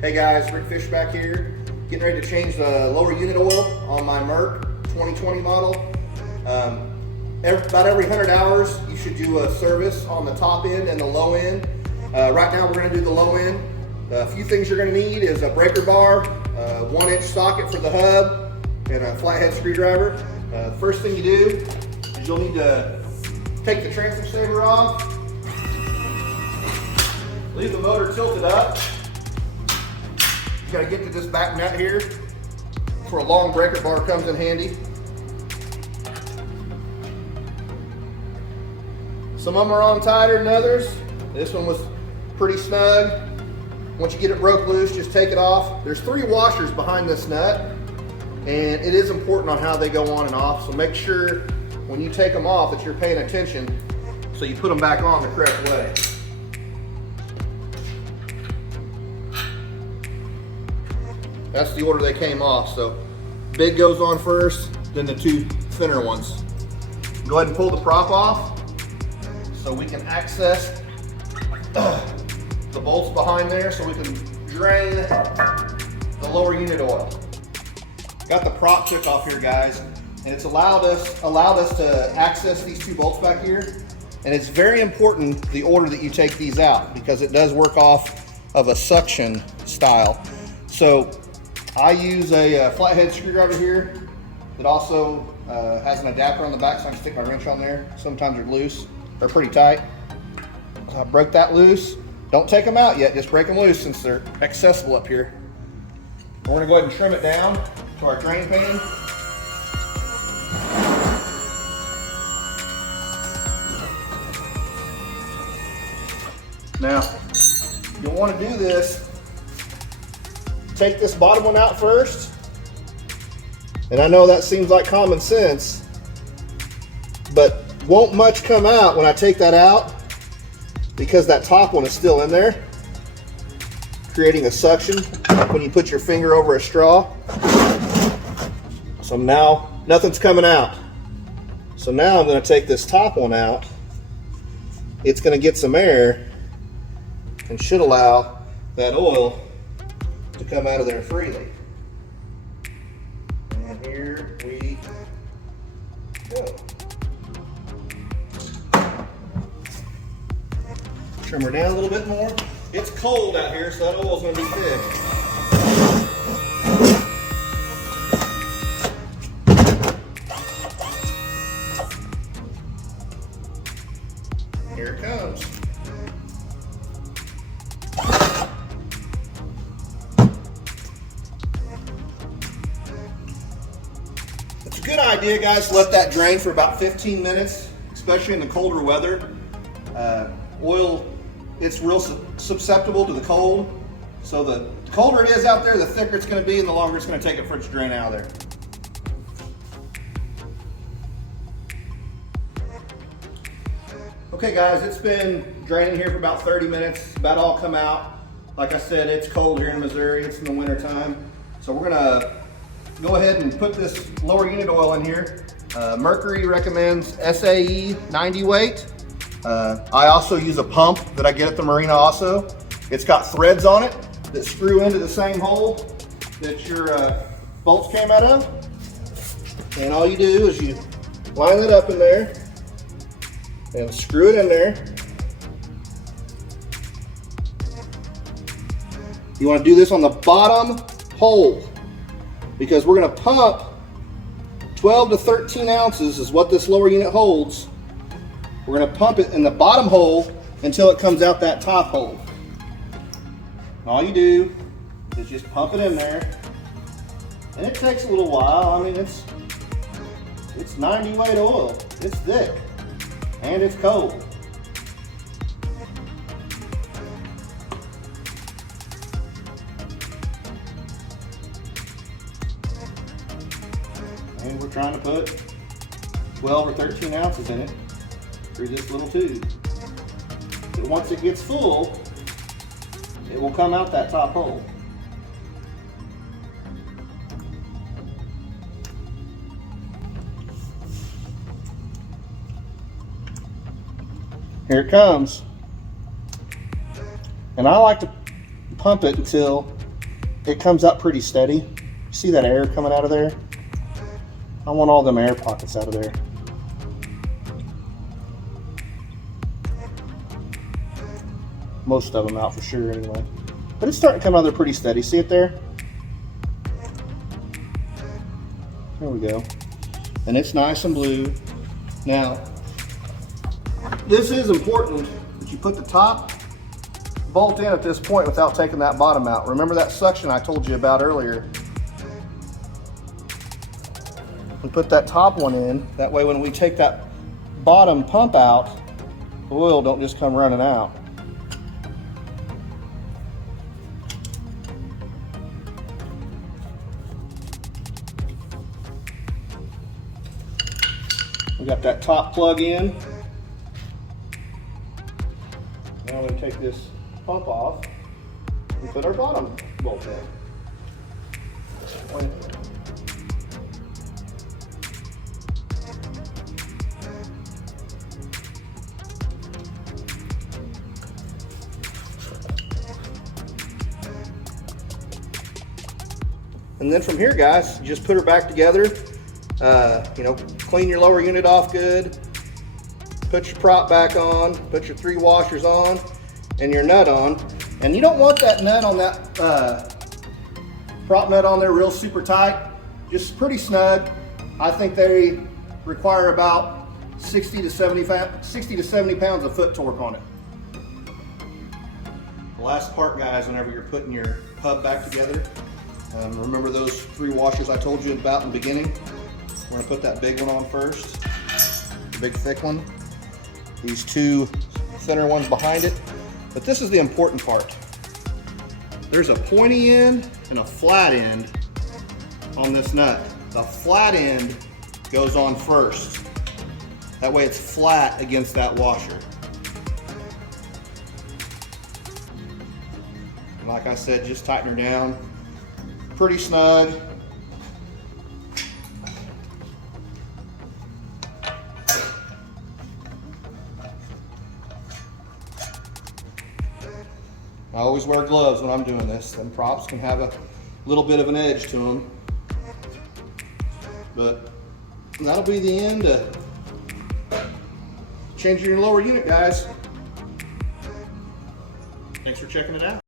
Hey guys, Rick Fish back here, getting ready to change the lower unit oil on my Merc 2020 model. About every 100 hours, you should do a service on the top end and the low end. Right now, we're going to do the low end. A few things you're going to need is a breaker bar, a 1-inch socket for the hub, and a flathead screwdriver. The first thing you do is you'll need to take the transfer saver off, leave the motor tilted up. You got to get to this back nut here. That's where a long breaker bar comes in handy. Some of them are on tighter than others. This one was pretty snug. Once you get it broke loose, just take it off. There's 3 washers behind this nut, and it is important on how they go on and off. So make sure when you take them off that you're paying attention so you put them back on the correct way. That's the order they came off. So big goes on first, then the 2 thinner ones. Go ahead and pull the prop off so we can access the bolts behind there so we can drain the lower unit oil. Got the prop took off here, guys, and it's allowed us to access these 2 bolts back here. And it's very important the order that you take these out, because it does work off of a suction style. So I use a flathead screwdriver here that also has an adapter on the back, so I can stick my wrench on there. Sometimes they're loose, they're pretty tight. So I broke that loose. Don't take them out yet, just break them loose since they're accessible up here. We're gonna go ahead and trim it down to our drain pan. Now, you'll want to do this. Take this bottom one out first. And I know that seems like common sense, but won't much come out when I take that out because that top one is still in there, creating a suction like when you put your finger over a straw. So now nothing's coming out. So now I'm going to take this top one out. It's going to get some air and should allow that oil to come out of there freely. And here we go. Trim her down a little bit more. It's cold out here, so that oil's going to be thick. Here it comes. It's a good idea, guys, to let that drain for about 15 minutes, especially in the colder weather. Oil, it's real susceptible to the cold. So the colder it is out there, the thicker it's going to be and the longer it's going to take it for it to drain out of there. Okay guys, it's been draining here for about 30 minutes, about all come out. Like I said, it's cold here in Missouri, it's in the winter time. So we're gonna go ahead and put this lower unit oil in here. Mercury recommends SAE 90 weight. I also use a pump that I get at the marina also. It's got threads on it that screw into the same hole that your bolts came out of. And all you do is you line it up in there and screw it in there. You want to do this on the bottom hole because we're going to pump 12 to 13 ounces is what this lower unit holds. We're going to pump it in the bottom hole until it comes out that top hole. All you do is just pump it in there, and it takes a little while. I mean, it's 90 weight oil. It's thick. And it's cold. And we're trying to put 12 or 13 ounces in it through this little tube. But once it gets full, it will come out that top hole. Here it comes. And I like to pump it until it comes up pretty steady. See that air coming out of there? I want all them air pockets out of there. Most of them out for sure anyway. But it's starting to come out there pretty steady. See it there? There we go. And it's nice and blue. Now, this is important that you put the top bolt in at this point without taking that bottom out. Remember that suction I told you about earlier? We put that top one in. That way when we take that bottom pump out, the oil don't just come running out. We got that top plug in. Now we take this pump off and put our bottom bolt in. And then from here, guys, you just put her back together. You know, clean your lower unit off good. Put your prop back on. Put your 3 washers on, and your nut on. And you don't want that nut on that prop nut on there real super tight. Just pretty snug. I think they require about 60 to 70 pounds of foot torque on it. The last part, guys, whenever you're putting your hub back together. Remember those 3 washers I told you about in the beginning? We're going to put that big one on first, big thick one. These 2 thinner ones behind it. But this is the important part. There's a pointy end and a flat end on this nut. The flat end goes on first. That way it's flat against that washer. Like I said, just tighten her down. Pretty snug. I always wear gloves when I'm doing this. Them props can have a little bit of an edge to them. But that'll be the end of changing your lower unit, guys. Thanks for checking it out.